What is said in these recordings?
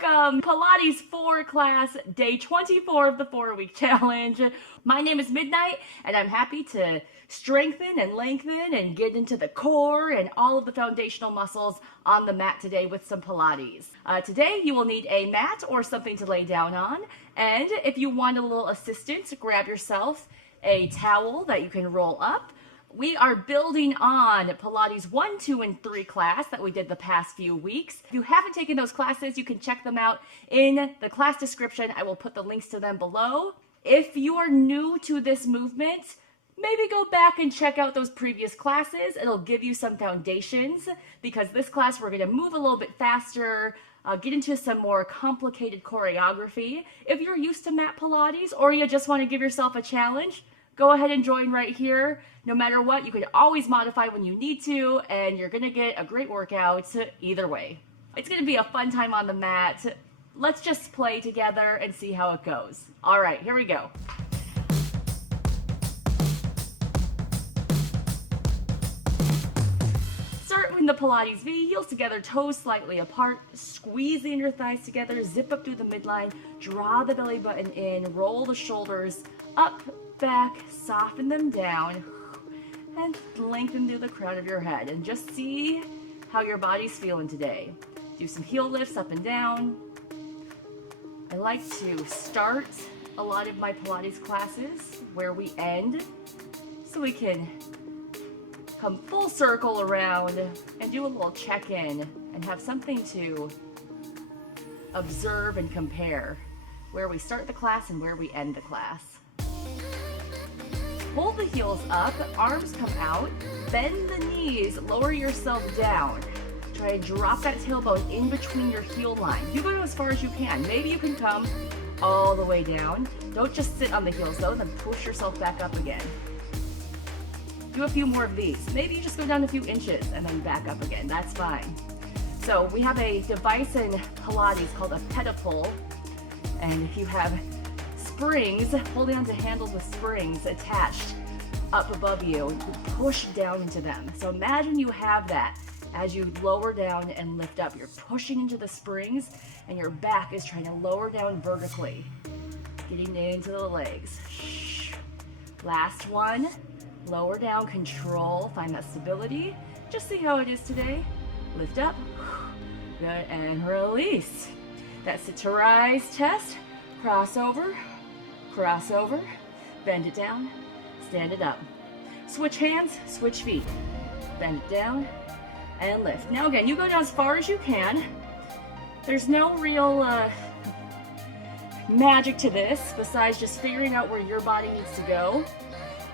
Welcome, Pilates 4 class, day 24 of the 4-week challenge. My name is Midnight, and I'm happy to strengthen and lengthen and get into the core and all of the foundational muscles on the mat today with some Pilates. Today, you will need a mat or something to lay down on, and if you want a little assistance, grab yourself a towel that you can roll up. We are building on Pilates 1, 2, and 3 class that we did the past few weeks. If you haven't taken those classes, you can check them out in the class description. I will put the links to them below. If you are new to this movement, maybe go back and check out those previous classes. It'll give you some foundations because this class we're going to move a little bit faster, get into some more complicated choreography. If you're used to mat Pilates or you just want to give yourself a challenge, go ahead and join right here. No matter what, you can always modify when you need to, and you're gonna get a great workout either way. It's gonna be a fun time on the mat. Let's just play together and see how it goes. All right, here we go. Start with the Pilates V, heels together, toes slightly apart, squeeze the inner thighs together, zip up through the midline, draw the belly button in, roll the shoulders up, back, soften them down, and lengthen through the crown of your head. And just see how your body's feeling today. Do some heel lifts up and down. I like to start a lot of my Pilates classes where we end, so we can come full circle around and do a little check-in and have something to observe and compare where we start the class and where we end the class. Pull the heels up, arms come out, bend the knees, lower yourself down. Try to drop that tailbone in between your heel line. You go as far as you can. Maybe you can come all the way down. Don't just sit on the heels though, then push yourself back up again. Do a few more of these. Maybe you just go down a few inches and then back up again. That's fine. So we have a device in Pilates called a pedipole, and if you have springs, holding onto handles with springs attached up above you, you push down into them. So imagine you have that as you lower down and lift up. You're pushing into the springs and your back is trying to lower down vertically, getting into the legs. Last one, lower down, control, find that stability. Just see how it is today. Lift up, good, and release. That's it to rise test, crossover, crossover, bend it down, stand it up. Switch hands, switch feet. Bend it down and lift. Now again, you go down as far as you can. There's no real magic to this besides just figuring out where your body needs to go.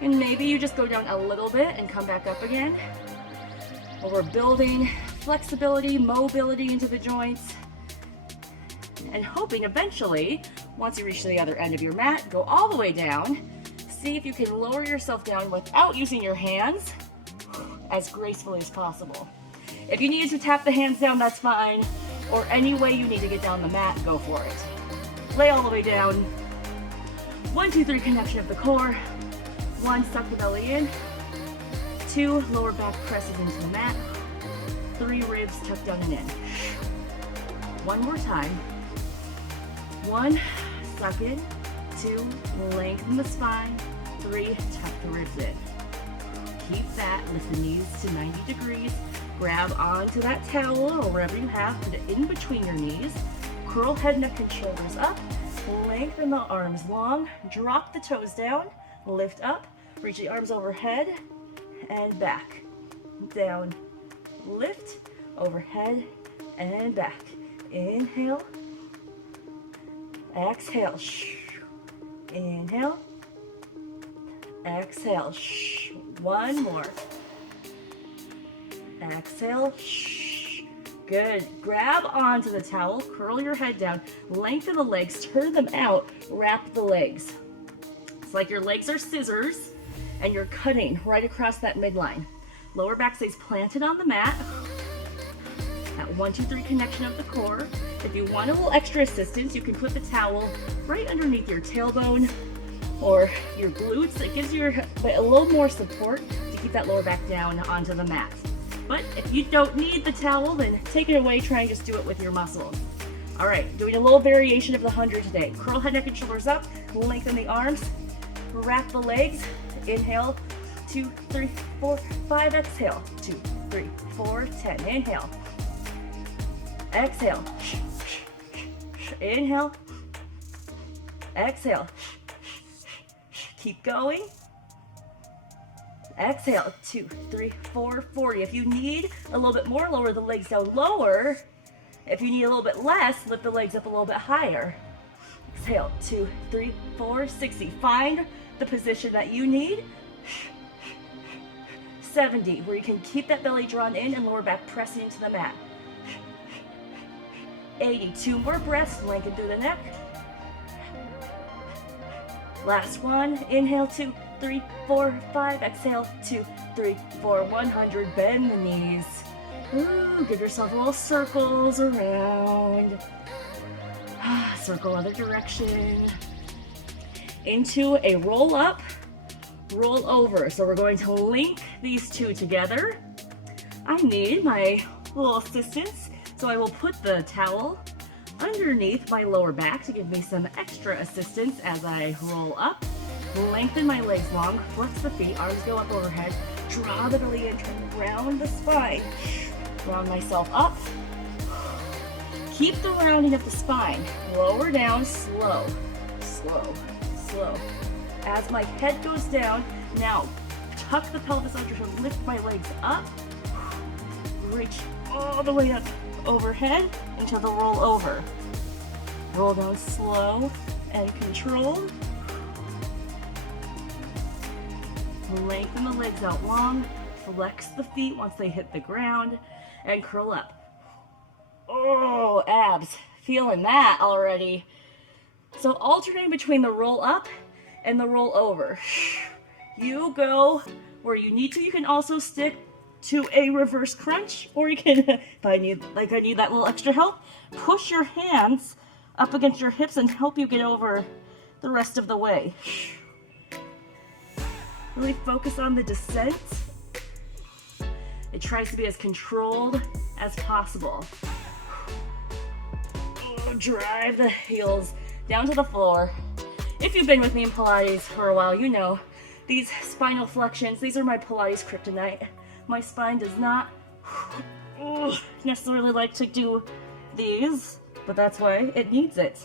And maybe you just go down a little bit and come back up again. But we're building flexibility, mobility into the joints, and hoping eventually, once you reach the other end of your mat, go all the way down. See if you can lower yourself down without using your hands as gracefully as possible. If you need to tap the hands down, that's fine. Or any way you need to get down the mat, go for it. Lay all the way down. 1, 2, 3, connection of the core. 1, suck the belly in. 2, lower back presses into the mat. 3, ribs tucked down and in. One more time. 1, suck in. 2, lengthen the spine. 3, tuck the ribs in. Keep that, lift the knees to 90 degrees. Grab onto that towel or wherever you have, put it in between your knees. Curl head, neck, and shoulders up. Lengthen the arms long. Drop the toes down. Lift up. Reach the arms overhead and back. Down. Lift. Overhead and back. Inhale. Exhale. Inhale. Exhale. One more. Exhale. Good. Grab onto the towel, curl your head down, lengthen the legs, turn them out, wrap the legs. It's like your legs are scissors and you're cutting right across that midline. Lower back stays planted on the mat. That 1, 2, 3 connection of the core. If you want a little extra assistance, you can put the towel right underneath your tailbone or your glutes. It gives you a little more support to keep that lower back down onto the mat. But if you don't need the towel, then take it away, try and just do it with your muscles. All right, doing a little variation of the 100 today. Curl head, neck, and shoulders up, lengthen the arms, wrap the legs, inhale, 2, 3, 4, 5, exhale, 2, 3, 4, 10, inhale, exhale, inhale, exhale, keep going, exhale, 2, 3, 4, 40. If you need a little bit more, lower the legs down lower. If you need a little bit less, lift the legs up a little bit higher. Exhale, 2, 3, 4, 60. Find the position that you need. 70, where you can keep that belly drawn in and lower back pressing into the mat. 80, 2 more breaths, lengthen through the neck. Last one, inhale, 2, 3, 4, 5, exhale, 2, 3, 4, 100, bend the knees. Ooh, give yourself little circles around. Circle other direction. Into a roll up, roll over. So we're going to link these two together. I need my little assistance, so I will put the towel underneath my lower back to give me some extra assistance as I roll up. Lengthen my legs long, flex the feet, arms go up overhead, draw the belly in, turn around the spine. Round myself up. Keep the rounding of the spine. Lower down, slow, slow, slow. As my head goes down, now tuck the pelvis under to lift my legs up. Reach all the way up overhead until the roll over. Roll down slow and controlled. Lengthen the legs out long. Flex the feet once they hit the ground and curl up. Oh, abs. Feeling that already. So alternating between the roll up and the roll over. You go where you need to. You can also stick to a reverse crunch, or you can, if I need that little extra help, push your hands up against your hips and help you get over the rest of the way. Really focus on the descent. It tries to be as controlled as possible. Drive the heels down to the floor. If you've been with me in Pilates for a while, you know these spinal flexions, these are my Pilates kryptonite. My spine does not necessarily like to do these, but that's why it needs it.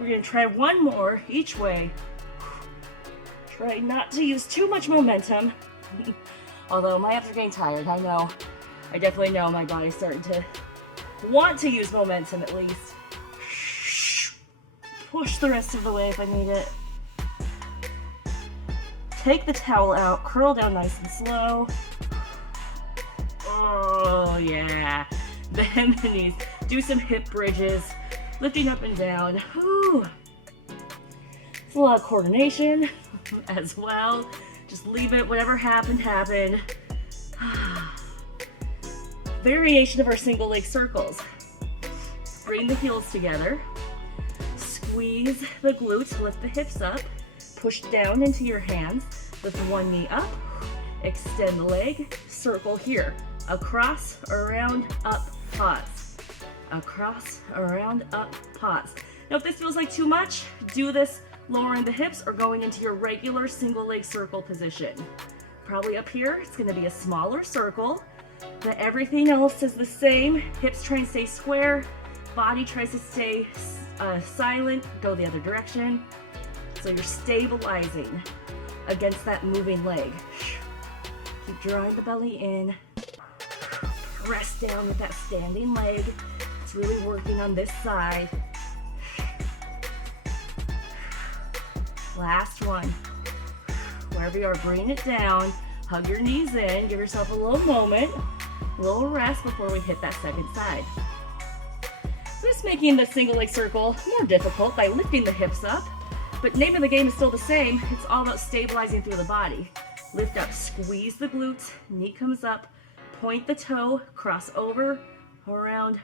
We're gonna try one more each way. Try not to use too much momentum. Although my abs are getting tired, I know. I definitely know my body's starting to want to use momentum at least. Push the rest of the way if I need it. Take the towel out, curl down nice and slow. Oh yeah. Bend the knees. Do some hip bridges, lifting up and down. Whew. It's a lot of coordination as well. Just leave it, whatever happened, happened. Variation of our single leg circles. Bring the heels together. Squeeze the glutes, lift the hips up. Push down into your hands. Lift one knee up. Extend the leg. Circle here. Across, around, up, pause. Across, around, up, pause. Now if this feels like too much, do this lowering the hips or going into your regular single leg circle position. Probably up here, it's gonna be a smaller circle, but everything else is the same. Hips try and stay square, body tries to stay silent, go the other direction. So you're stabilizing against that moving leg. Keep drawing the belly in. Press down with that standing leg. It's really working on this side. Last one. Wherever you are, bring it down. Hug your knees in. Give yourself a little moment, a little rest before we hit that second side. Just making the single leg circle more difficult by lifting the hips up, but name of the game is still the same. It's all about stabilizing through the body. Lift up, squeeze the glutes, knee comes up, point the toe, cross over, around,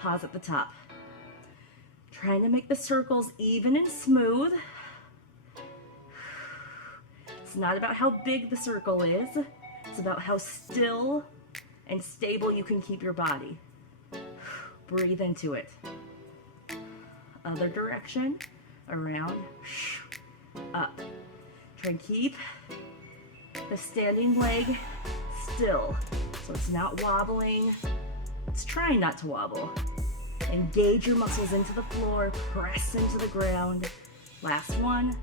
pause at the top. Trying to make the circles even and smooth. It's not about how big the circle is. It's about how still and stable you can keep your body. Breathe into it. Other direction, around, up. Try and keep the standing leg still, so it's not wobbling. It's trying not to wobble. Engage your muscles into the floor, press into the ground. Last one.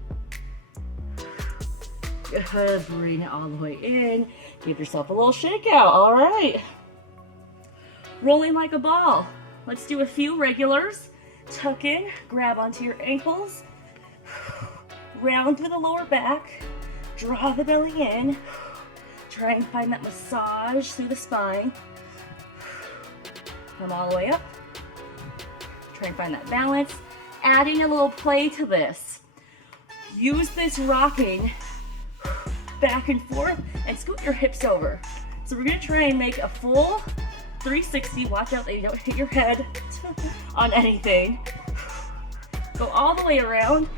Good, bring it all the way in. Give yourself a little shakeout, all right. Rolling like a ball. Let's do a few regulars. Tuck in, grab onto your ankles. Round through the lower back. Draw the belly in. Try and find that massage through the spine. Come all the way up. Try and find that balance. Adding a little play to this. Use this rocking back and forth and scoot your hips over. So we're gonna try and make a full 360. Watch out that you don't hit your head on anything. Go all the way around.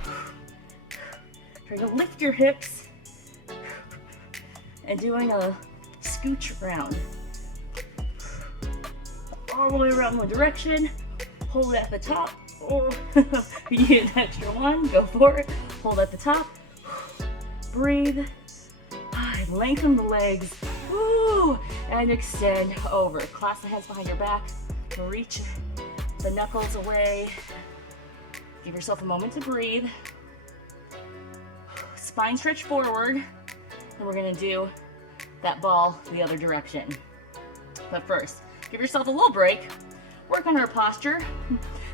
Try to lift your hips and doing a scooch around. All the way around one direction. Hold it at the top. Or you need an extra one, go for it. Hold at the top. Breathe. Lengthen the legs. Woo! And extend over. Clasp the hands behind your back. Reach the knuckles away. Give yourself a moment to breathe. Spine stretch forward. And we're gonna do that ball the other direction. But first, give yourself a little break. Work on our posture.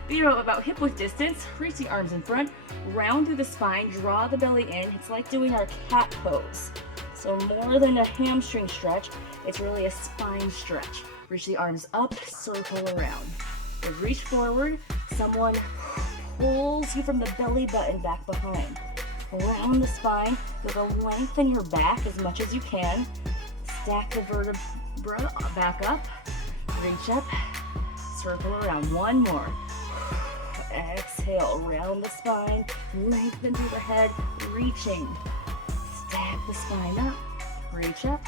Be about hip width distance. Reach the arms in front. Round through the spine. Draw the belly in. It's like doing our cat pose. So more than a hamstring stretch, it's really a spine stretch. Reach the arms up, circle around. So reach forward. Someone pulls you from the belly button back behind. Around the spine. Go to lengthen your back as much as you can. Stack the vertebra back up. Reach up. Circle around. One more. Exhale, round the spine, lengthen through the head, reaching. Stack the spine up, reach up,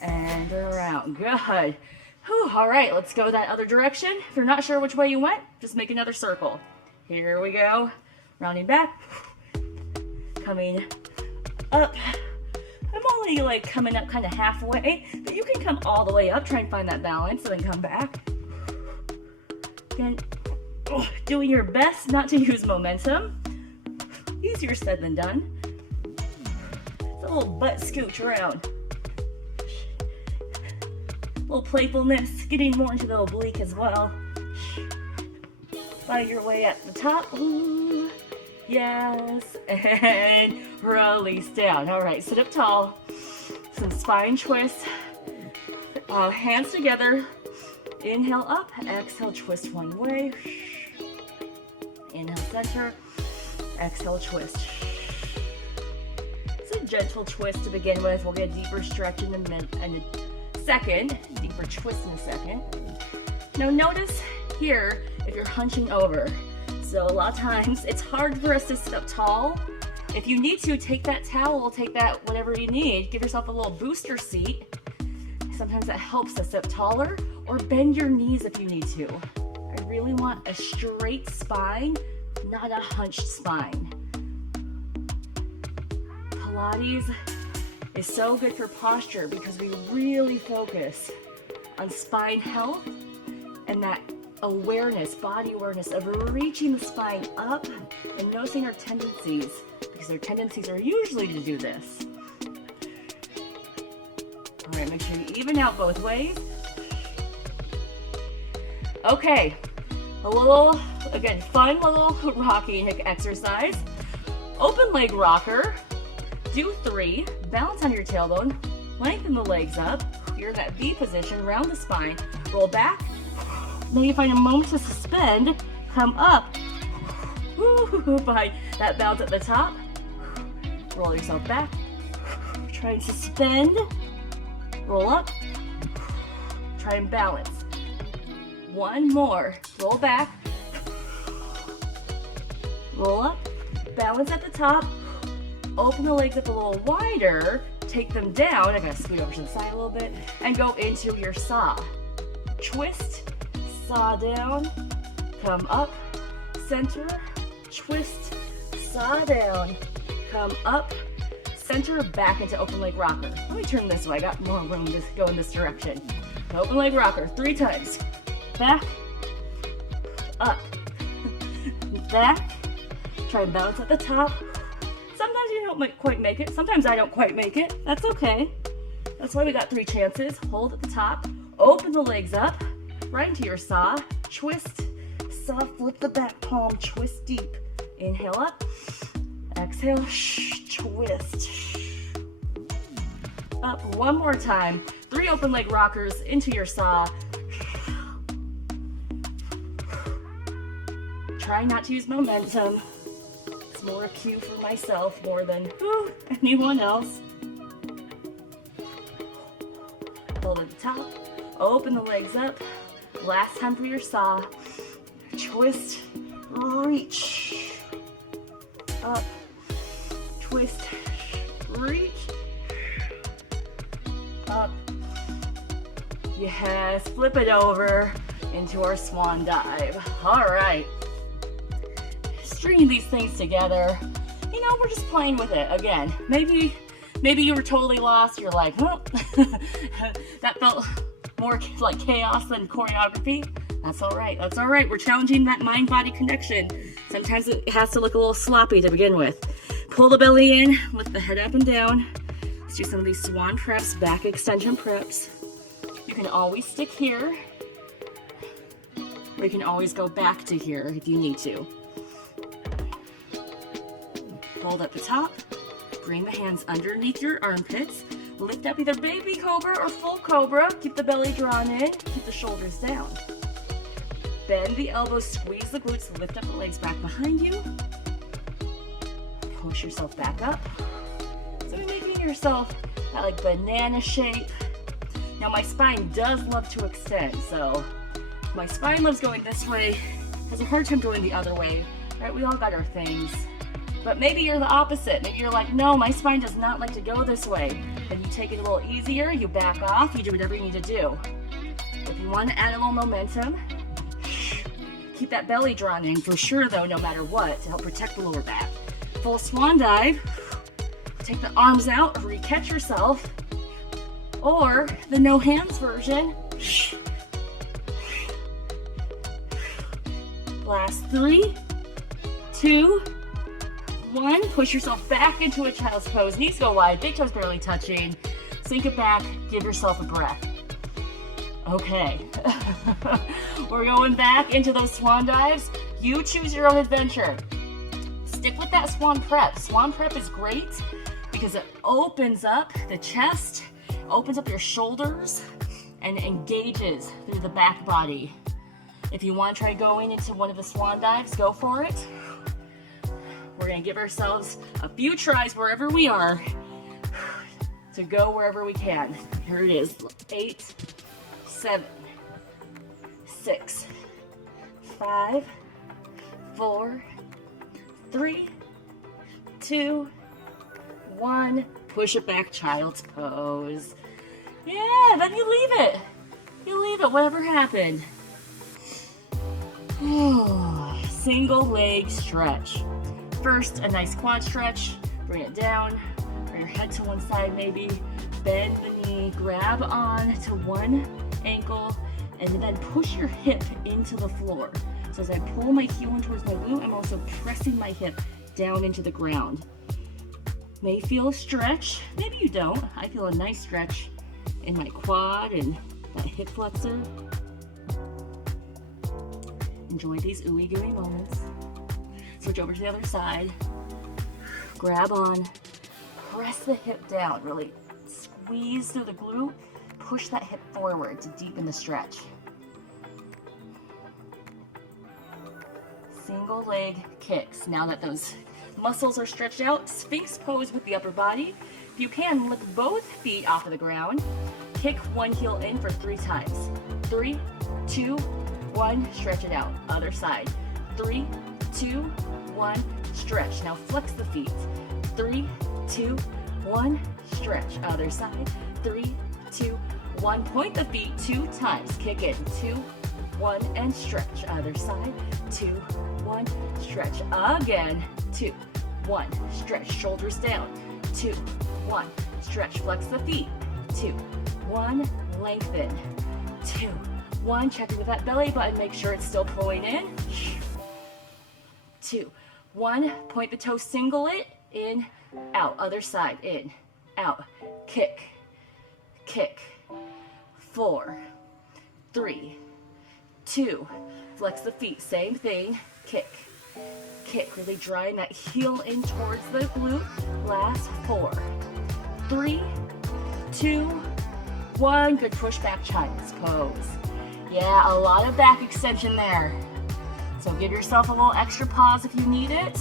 and around. Good. Whew. All right, let's go that other direction. If you're not sure which way you went, just make another circle. Here we go. Rounding back, coming up. I'm only like coming up kind of halfway, but you can come all the way up. Try and find that balance and then come back. Again, doing your best not to use momentum. Easier said than done. It's a little butt scooch around. A little playfulness, getting more into the oblique as well. Find your way at the top. Ooh, yes, and release down. All right, sit up tall. Some spine twists. Hands together. Inhale up, exhale, twist one way. Inhale, center. Exhale, twist. It's a gentle twist to begin with. We'll get a deeper stretch in a second. Deeper twist in a second. Now notice here if you're hunching over. So a lot of times it's hard for us to sit up tall. If you need to, take that towel, take that whatever you need. Give yourself a little booster seat. Sometimes that helps us sit taller, or bend your knees if you need to. I really want a straight spine, not a hunched spine. Pilates is so good for posture because we really focus on spine health and that awareness, body awareness of reaching the spine up and noticing our tendencies, because our tendencies are usually to do this. All right, make sure you even out both ways. Okay, a little, again, fun little rocking exercise. Open leg rocker, do 3, balance on your tailbone, lengthen the legs up, you're in that V position, round the spine, roll back, then you find a moment to suspend, come up, behind that bounce at the top, roll yourself back, try and suspend, roll up, try and balance. One more, roll back, roll up, balance at the top, open the legs up a little wider, take them down, I gotta scoot over to the side a little bit, and go into your saw. Twist, saw down, come up, center, twist, saw down, come up, center, back into open leg rocker. Let me turn this way, I got more room to go in this direction. Open leg rocker, 3 times. Back, up, back, try and balance at the top. Sometimes you don't quite make it, sometimes I don't quite make it, that's okay. That's why we got 3 chances. Hold at the top, open the legs up, right into your saw, twist, saw, flip the back palm, twist deep. Inhale up, exhale, twist. Up, one more time. 3 open leg rockers into your saw. Try not to use momentum. It's more a cue for myself more than anyone else. Hold at the top, open the legs up. Last time for your saw. Twist, reach. Up, twist, reach. Up. Yes, flip it over into our swan dive. All right. Stringing these things together. You know, we're just playing with it. Again, maybe you were totally lost. You're like, well, that felt more like chaos than choreography. That's all right. That's all right. We're challenging that mind-body connection. Sometimes it has to look a little sloppy to begin with. Pull the belly in, lift the head up and down. Let's do some of these swan preps, back extension preps. You can always stick here, or you can always go back to here if you need to. Hold at the top, bring the hands underneath your armpits, lift up either baby cobra or full cobra, keep the belly drawn in, keep the shoulders down. Bend the elbows, squeeze the glutes, lift up the legs back behind you. Push yourself back up. So you're making yourself that like banana shape. Now my spine does love to extend, so my spine loves going this way, has a hard time going the other way, right? We all got our things. But maybe you're the opposite. Maybe you're like, no, my spine does not like to go this way. Then you take it a little easier, you back off, you do whatever you need to do. If you want to add a little momentum, keep that belly drawn in for sure though, no matter what, to help protect the lower back. Full swan dive, take the arms out, re-catch yourself, or the no hands version. Last 3, 2, 1, push yourself back into a child's pose. Knees go wide, big toes barely touching. Sink it back, give yourself a breath. Okay, we're going back into those swan dives. You choose your own adventure. Stick with that swan prep. Swan prep is great because it opens up the chest, opens up your shoulders, and engages through the back body. If you want to try going into one of the swan dives, go for it. We're going to give ourselves a few tries wherever we are to go wherever we can. Here it is. 8, 7, 6, 5, 4, 3, 2, 1. Push it back, child's pose. Yeah, then you leave it. You leave it, whatever happened. Single leg stretch. First, a nice quad stretch. Bring it down. Bring your head to one side maybe. Bend the knee. Grab on to one ankle. And then push your hip into the floor. So as I pull my heel in towards my glute, I'm also pressing my hip down into the ground. May feel a stretch. Maybe you don't. I feel a nice stretch in my quad and that hip flexor. Enjoy these ooey gooey moments. Switch over to the other side. Grab on. Press the hip down. Really squeeze through the glute. Push that hip forward to deepen the stretch. Single leg kicks. Now that those muscles are stretched out, Sphinx pose with the upper body. If you can, lift both feet off of the ground. Kick one heel in for 3 times. 3, 2, 1, stretch it out. Other side. 3, 2, 1, stretch. Now flex the feet. 3, 2, 1, stretch. Other side. 3, 2, 1. Point the feet 2 times. Kick it. 2, 1, and stretch. Other side, 2, 1, stretch. Again, 2, 1, stretch. Shoulders down, 2, 1, stretch. Flex the feet, 2, 1, lengthen, 2, 1, check in with that belly button, make sure it's still pulling in, 2, 1, point the toe, single it, in, out, other side, in, out, kick, kick, 4, 3, 2, flex the feet, same thing, kick, kick, really drawing that heel in towards the glute, last 4, 3, 2, 1, good push back child's pose. Yeah, a lot of back extension there. So give yourself a little extra pause if you need it.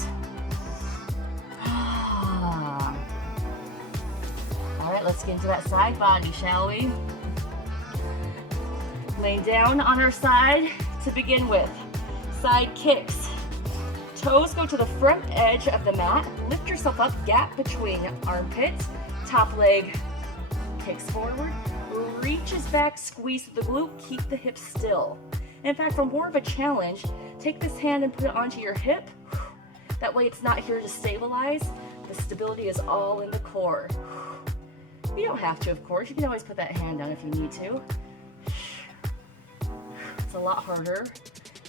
All right, let's get into that side body, shall we? Lay down on our side to begin with. Side kicks. Toes go to the front edge of the mat. Lift yourself up, gap between armpits. Top leg kicks forward, reaches back, squeeze the glute, keep the hips still. In fact, for more of a challenge, take this hand and put it onto your hip. That way it's not here to stabilize. The stability is all in the core. You don't have to, of course. You can always put that hand down if you need to. It's a lot harder,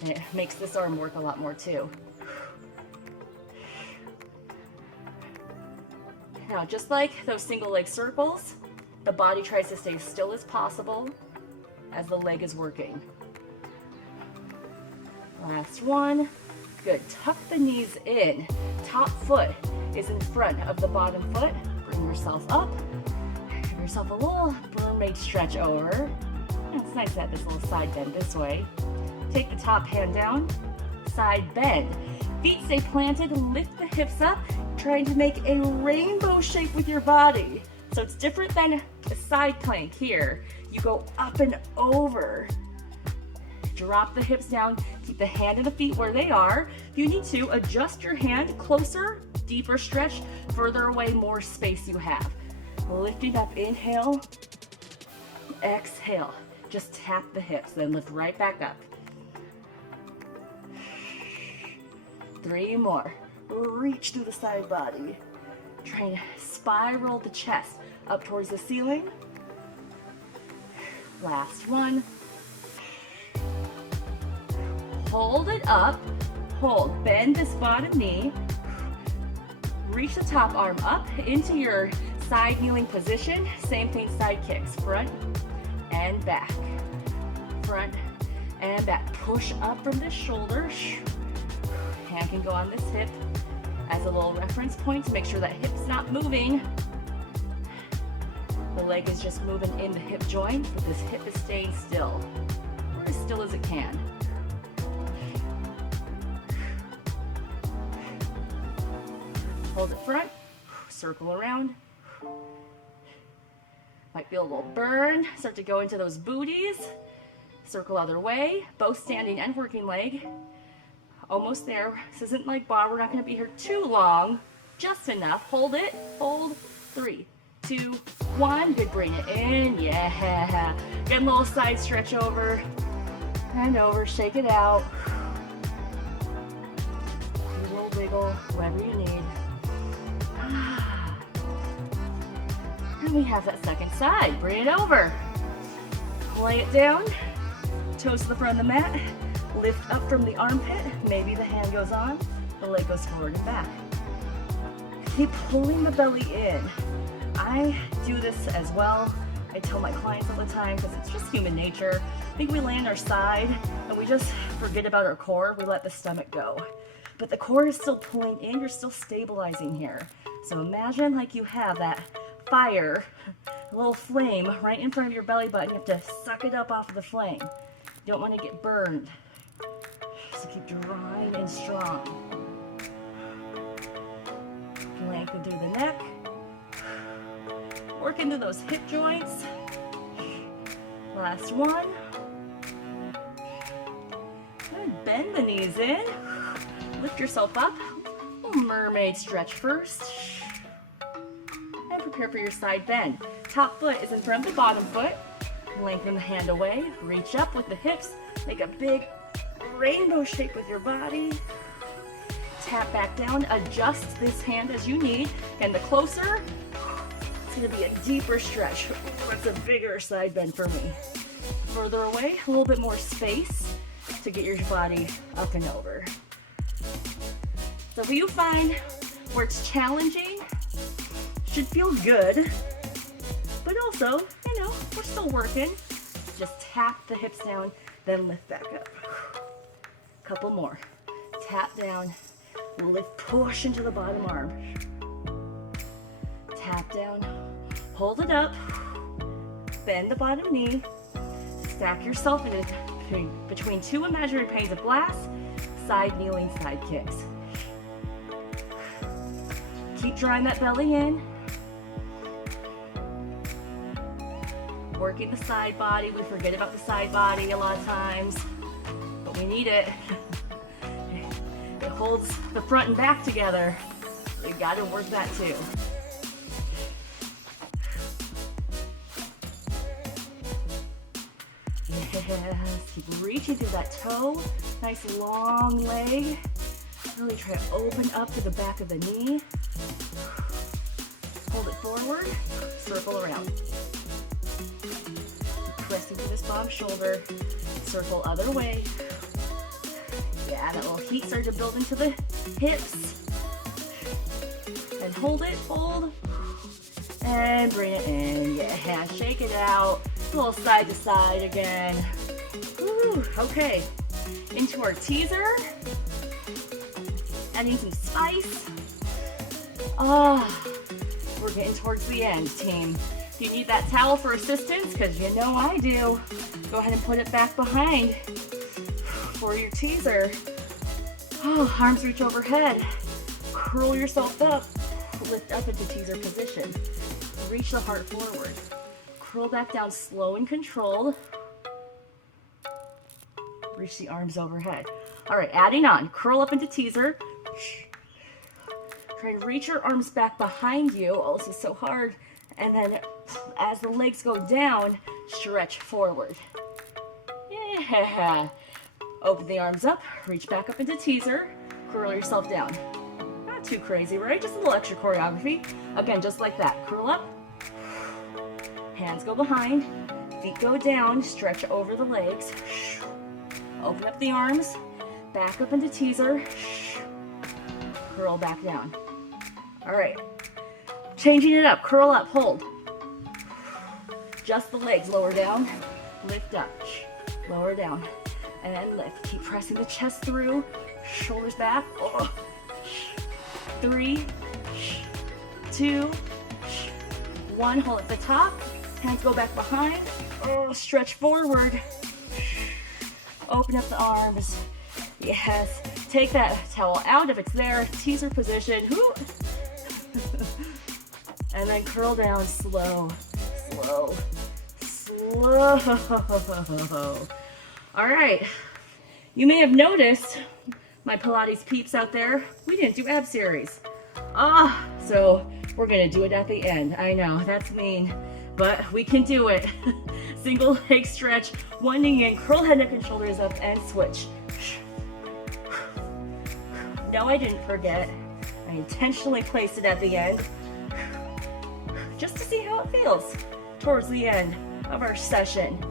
and it makes this arm work a lot more too. Now, just like those single leg circles, the body tries to stay as still as possible as the leg is working. Last one. Good. Tuck the knees in. Top foot is in front of the bottom foot. Bring yourself up. Give yourself a little mermaid stretch over. It's nice to have this little side bend this way. Take the top hand down. Side bend. Feet stay planted. Lift the hips up. Trying to make a rainbow shape with your body. So it's different than a side plank here. You go up and over. Drop the hips down, keep the hand and the feet where they are. If you need to, adjust your hand closer, deeper stretch, further away, more space you have. Lifting up, inhale, exhale. Just tap the hips, then lift right back up. 3 more. Reach through the side body. Try to spiral the chest up towards the ceiling. Last one. Hold it up. Hold. Bend this bottom knee. Reach the top arm up into your side kneeling position. Same thing, side kicks. Front and back. Front and back. Push up from this shoulder. Hand can go on this hip as a little reference point to make sure that hip's not moving. The leg is just moving in the hip joint, but this hip is staying still, or as still as it can. Hold it front, circle around. Might feel a little burn, start to go into those booties. Circle other way, both standing and working leg. Almost there. This isn't like bar. We're not going to be here too long. Just enough. Hold it. Hold. 3, 2, 1. Good. Bring it in. Yeah. Get a little side stretch over and over. Shake it out. Do a little wiggle, whatever you need. And we have that second side. Bring it over. Lay it down. Toes to the front of the mat. Lift up from the armpit, maybe the hand goes on, the leg goes forward and back. Keep pulling the belly in. I do this as well. I tell my clients all the time because it's just human nature. I think we land our side and we just forget about our core. We let the stomach go. But the core is still pulling in, you're still stabilizing here. So imagine like you have that fire, a little flame right in front of your belly button. You have to suck it up off of the flame. You don't want to get burned. So keep drawing and strong. Lengthen through the neck. Work into those hip joints. Last one. Good. Bend the knees in. Lift yourself up. Mermaid stretch first. And prepare for your side bend. Top foot is in front of the bottom foot. Lengthen the hand away, reach up with the hips, make a big rainbow shape with your body. Tap back down, adjust this hand as you need. And the closer, it's gonna be a deeper stretch. That's a bigger side bend for me. Further away, a little bit more space to get your body up and over. So if you find where it's challenging, should feel good, but also, you know, we're still working. Just tap the hips down, then lift back up. Couple more. Tap down, lift, push into the bottom arm. Tap down, hold it up, bend the bottom knee, stack yourself in between two imaginary panes of glass, side kneeling, side kicks. Keep drawing that belly in. Working the side body. We forget about the side body a lot of times, but we need it. It holds the front and back together. We gotta work that too. Yes, keep reaching through that toe. Nice long leg. Really try to open up to the back of the knee. Hold it forward, circle around. Pressing through this bottom shoulder, circle other way. Yeah, that little heat started to build into the hips. And hold it, hold. And bring it in. Yeah, shake it out. A little side to side again. Woo, okay. Into our teaser. Adding some spice. We're getting towards the end, team. If you need that towel for assistance, because you know I do, go ahead and put it back behind for your teaser. Arms reach overhead. Curl yourself up. Lift up into teaser position. Reach the heart forward. Curl back down, slow and controlled. Reach the arms overhead. All right, adding on. Curl up into teaser. Try and reach your arms back behind you. Oh, this is so hard. And then as the legs go down, stretch forward. Yeah. Open the arms up, reach back up into teaser, curl yourself down. Not too crazy, right? Just a little extra choreography. Again, just like that. Curl up, hands go behind, feet go down, stretch over the legs. Open up the arms, back up into teaser, curl back down. All right. Changing it up, curl up, hold. Just the legs, lower down, lift up, lower down, and lift. Keep pressing the chest through, shoulders back. 3, 2, 1, hold at the top, hands go back behind, stretch forward, open up the arms. Yes, take that towel out if it's there, teaser position. And then curl down, slow, slow, slow. All right, you may have noticed, my Pilates peeps out there, we didn't do ab series. So we're gonna do it at the end. I know, that's mean, but we can do it. Single leg stretch, one knee in, curl head, neck, and shoulders up, and switch. No, I didn't forget. I intentionally placed it at the end, just to see how it feels towards the end of our session.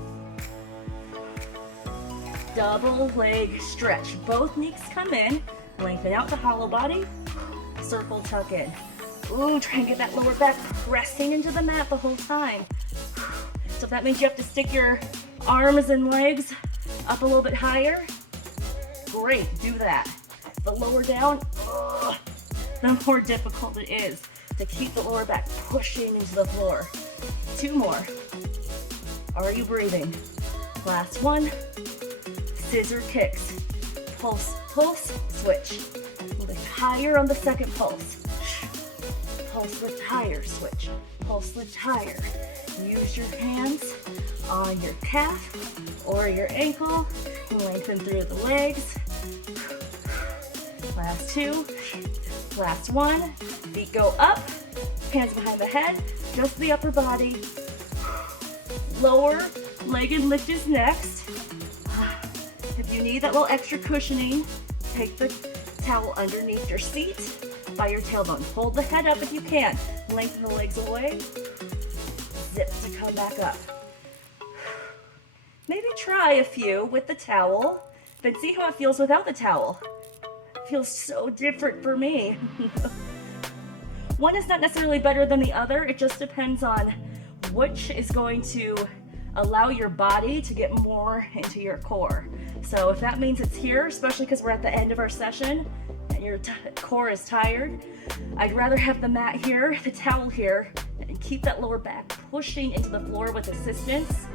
Double leg stretch. Both knees come in, lengthen out the hollow body, circle tuck in. Ooh, try and get that lower back pressing into the mat the whole time. So if that means you have to stick your arms and legs up a little bit higher, great, do that. But lower down, the more difficult it is to keep the lower back pushing into the floor. 2 more. Are you breathing? Last one. Scissor kicks. Pulse, pulse, switch. Lift higher on the second pulse. Pulse, lift higher, switch. Pulse, lift higher. Use your hands on your calf or your ankle. Lengthen through the legs. Last 2. Last 1. Feet go up. Hands behind the head. Just the upper body. Lower Leg and lift is next. If you need that little extra cushioning, take the towel underneath your seat by your tailbone. Hold the head up if you can. Lengthen the legs away. Zip to come back up. Maybe try a few with the towel, then see how it feels without the towel. It feels so different for me. One is not necessarily better than the other. It just depends on which is going to allow your body to get more into your core. So if that means it's here, especially because we're at the end of our session and your core is tired, I'd rather have the mat here, the towel here, and keep that lower back pushing into the floor with assistance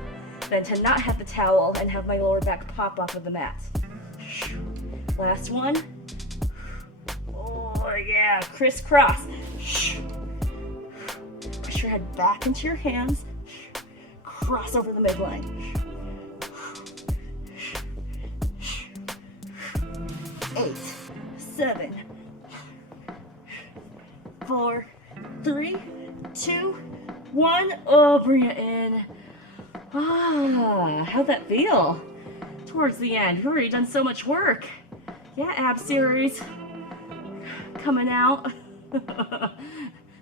than to not have the towel and have my lower back pop off of the mat. Last one. Oh yeah, crisscross. Push your head back into your hands. Cross over the midline. 8, 7, 4, 3, 2, 1. Oh, bring it in. Ah, how'd that feel? Towards the end, you've already done so much work. Yeah, ab series coming out.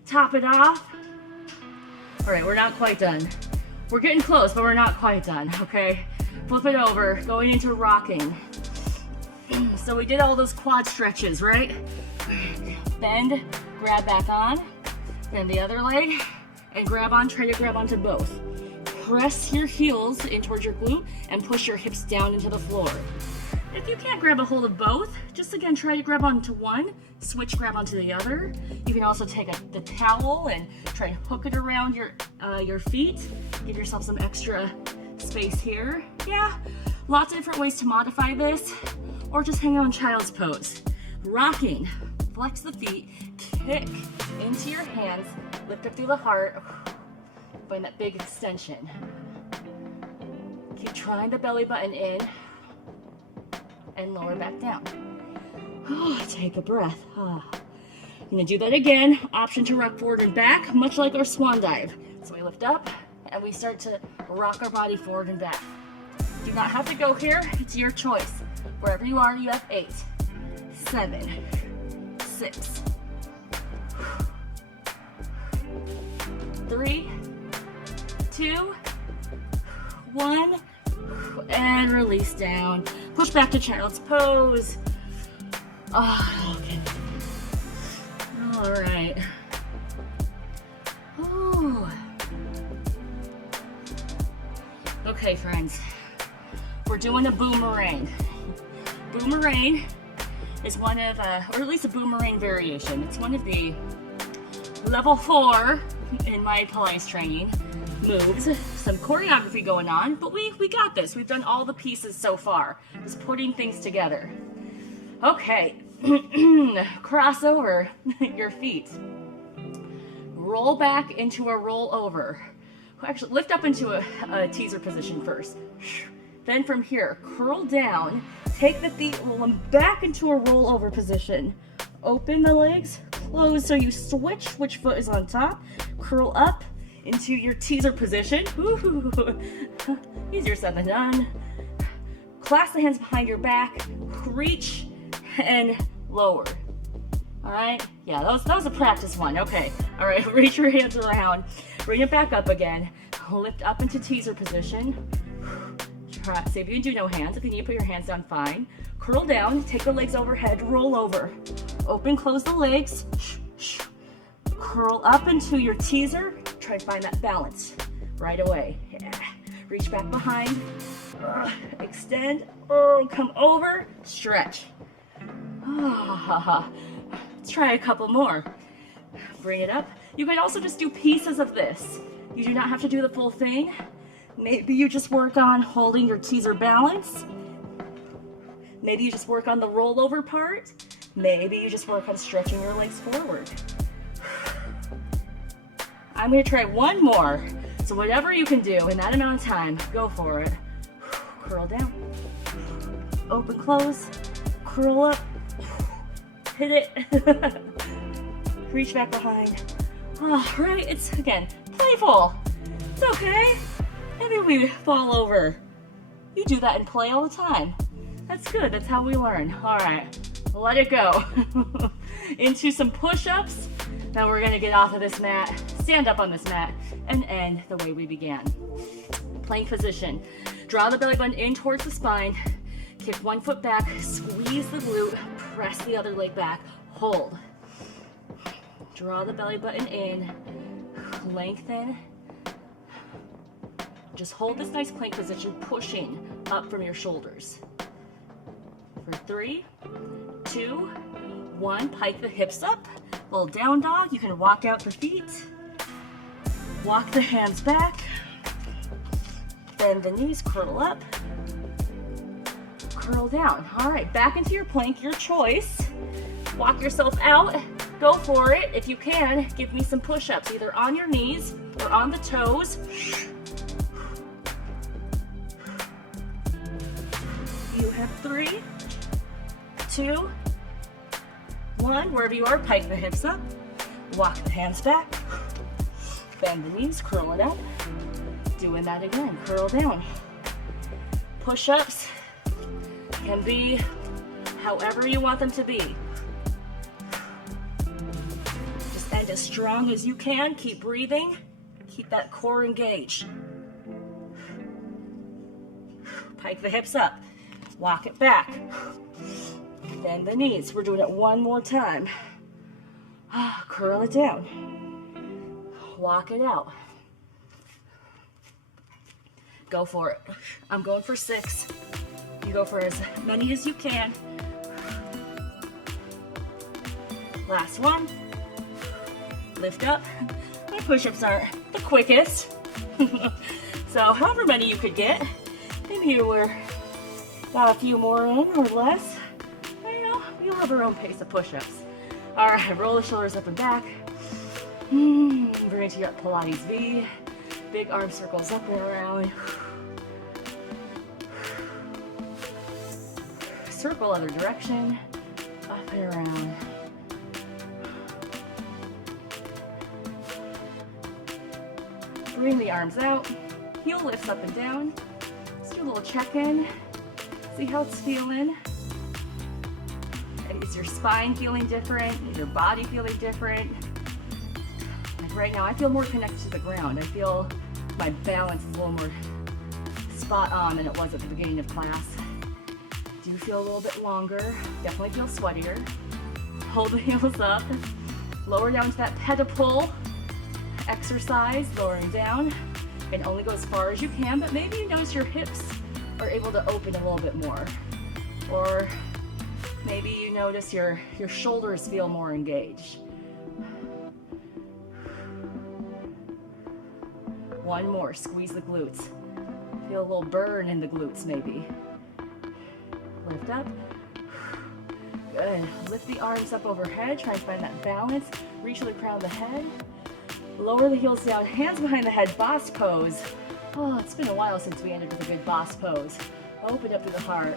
Top it off. All right, we're not quite done. We're getting close, but we're not quite done, okay? Flip it over, going into rocking. So we did all those quad stretches, right? Bend, grab back on, then the other leg, and grab on, try to grab onto both. Press your heels in towards your glute and push your hips down into the floor. If you can't grab a hold of both, just again try to grab onto one, switch grab onto the other. You can also take the towel and try and hook it around your feet. Give yourself some extra space here. Yeah, lots of different ways to modify this, or just hang out in child's pose. Rocking, flex the feet, kick into your hands, lift up through the heart, find that big extension. Keep trying the belly button in, and lower back down. Take a breath. I'm gonna do that again. Option to rock forward and back, much like our swan dive. So we lift up and we start to rock our body forward and back. Do not have to go here, it's your choice. Wherever you are, you have 8, 7, 6, 3, 2, 1, and release down. Push back to child's pose. Oh, okay. All right. Ooh. Okay, friends. We're doing a boomerang. Boomerang is one of, or at least a boomerang variation. It's one of the level 4 in my Pilates training moves. Some choreography going on, but we got this. We've done all the pieces so far. Just putting things together. Okay, cross over your feet. Roll back into a roll over. Actually, lift up into a teaser position first. Then from here, curl down, take the feet, roll them back into a roll over position. Open the legs, close so you switch which foot is on top. Curl up into your teaser position. Ooh, easier said than done. Clasp the hands behind your back, reach and lower. All right, yeah, that was a practice one. Okay, all right, reach your hands around, bring it back up again, lift up into teaser position. Try, see if you can do no hands. If you need to put your hands down, fine. Curl down, take the legs overhead, roll over. Open, close the legs. Curl up into your teaser. Try to find that balance right away. Yeah. Reach back behind. Extend. Come over. Stretch. Let's try a couple more. Bring it up. You can also just do pieces of this. You do not have to do the full thing. Maybe you just work on holding your teaser balance. Maybe you just work on the rollover part. Maybe you just work on stretching your legs forward. I'm gonna try one more. So whatever you can do in that amount of time, go for it. Curl down. Open, close. Curl up. Hit it. Reach back behind. All right, it's, again, playful. It's okay. Maybe we fall over. You do that in play all the time. That's good, that's how we learn. All right, let it go. Into some push-ups. Now we're gonna get off of this mat, stand up on this mat, and end the way we began. Plank position. Draw the belly button in towards the spine. Kick one foot back, squeeze the glute, press the other leg back, hold. Draw the belly button in, lengthen. Just hold this nice plank position, pushing up from your shoulders. For 3, 2, 1, pike the hips up. Little down dog, you can walk out the feet. Walk the hands back. Bend the knees, curl up. Curl down. All right, back into your plank, your choice. Walk yourself out, go for it. If you can, give me some push-ups, either on your knees or on the toes. You have 3, 2, 1, wherever you are, pike the hips up. Walk the hands back. Bend the knees, curl it up. Doing that again, curl down. Push-ups can be however you want them to be. Just end as strong as you can. Keep breathing. Keep that core engaged. Pike the hips up. Walk it back. Bend the knees. We're doing it one more time. Curl it down. Walk it out. Go for it. I'm going for 6. You go for as many as you can. Last one. Lift up. My push-ups aren't the quickest. So however many you could get. Maybe you got a few more in or less. You know, we'll have our own pace of push-ups. All right, roll the shoulders up and back. Bring it to your Pilates V. Big arm circles up and around. Circle other direction, up and around. Bring the arms out, heel lifts up and down. Let's do a little check-in, see how it's feeling. Is your spine feeling different? Is your body feeling different? Like right now, I feel more connected to the ground. I feel my balance is a little more spot on than it was at the beginning of class. Do feel a little bit longer, definitely feel sweatier. Hold the heels up, lower down to that pedal exercise, lowering down. And only go as far as you can, but maybe you notice your hips are able to open a little bit more. Or maybe you notice your shoulders feel more engaged. One more, squeeze the glutes. Feel a little burn in the glutes maybe. Lift up. Good. Lift the arms up overhead. Try and find that balance. Reach to the crown of the head. Lower the heels down. Hands behind the head. Boss pose. Oh, it's been a while since we ended with a good boss pose. Open up to the heart.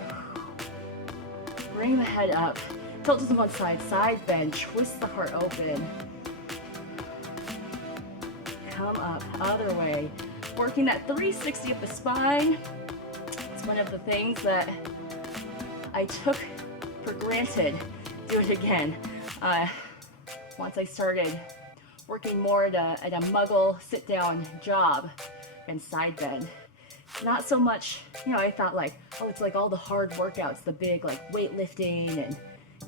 Bring the head up. Tilt to one side. Side bend. Twist the heart open. Come up. Other way. Working that 360 of the spine. It's one of the things that I took for granted. Do it again. Once I started working more at a muggle sit-down job and side bend. Not so much, I thought like, oh, it's like all the hard workouts, the big like weightlifting and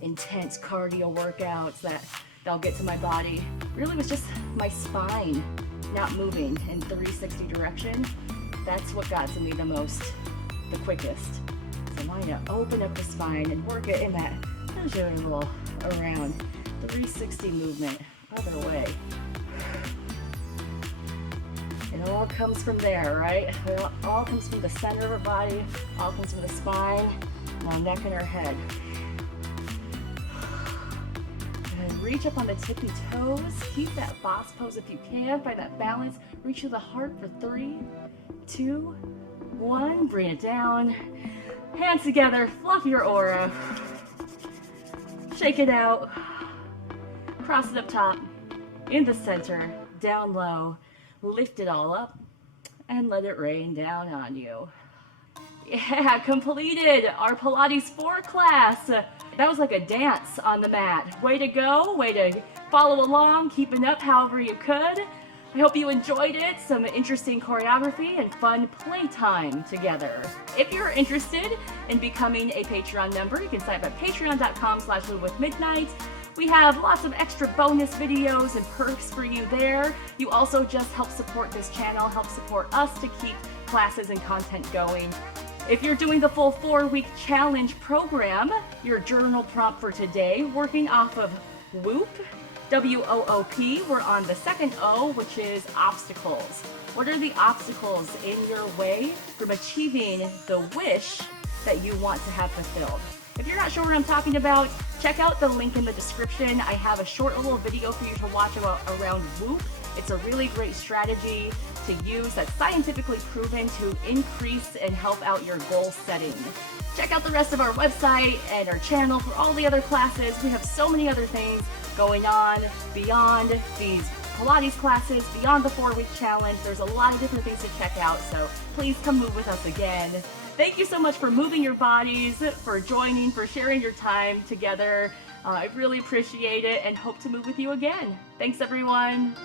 intense cardio workouts that'll get to my body. Really was just my spine not moving in 360 direction. That's what got to me the most, the quickest. So I'm going to open up the spine and work it in that little around 360 movement, other way. It all comes from there, right? It all comes from the center of our body, all comes from the spine, and our neck and our head. And reach up on the tippy toes. Keep that boss pose if you can. Find that balance. Reach to the heart for 3, 2, 1. Bring it down. Hands together, fluff your aura. Shake it out. Cross it up top, in the center, down low. Lift it all up and let it rain down on you. Yeah, completed our Pilates 4 class. That was like a dance on the mat. Way to go, way to follow along, keeping up however you could. I hope you enjoyed it, some interesting choreography and fun playtime together. If you're interested in becoming a Patreon member, you can sign up at patreon.com/movewithmidnight. We have lots of extra bonus videos and perks for you there. You also just help support this channel, help support us to keep classes and content going. If you're doing the full 4-week challenge program, your journal prompt for today, working off of WOOP, W-O-O-P, we're on the second O, which is obstacles. What are the obstacles in your way from achieving the wish that you want to have fulfilled? If you're not sure what I'm talking about, check out the link in the description. I have a short little video for you to watch around WOOP. It's a really great strategy to use that's scientifically proven to increase and help out your goal setting. Check out the rest of our website and our channel for all the other classes. We have so many other things going on beyond these Pilates classes, beyond the 4-week challenge. There's a lot of different things to check out, so please come move with us again. Thank you so much for moving your bodies, for joining, for sharing your time together. I really appreciate it and hope to move with you again. Thanks, everyone.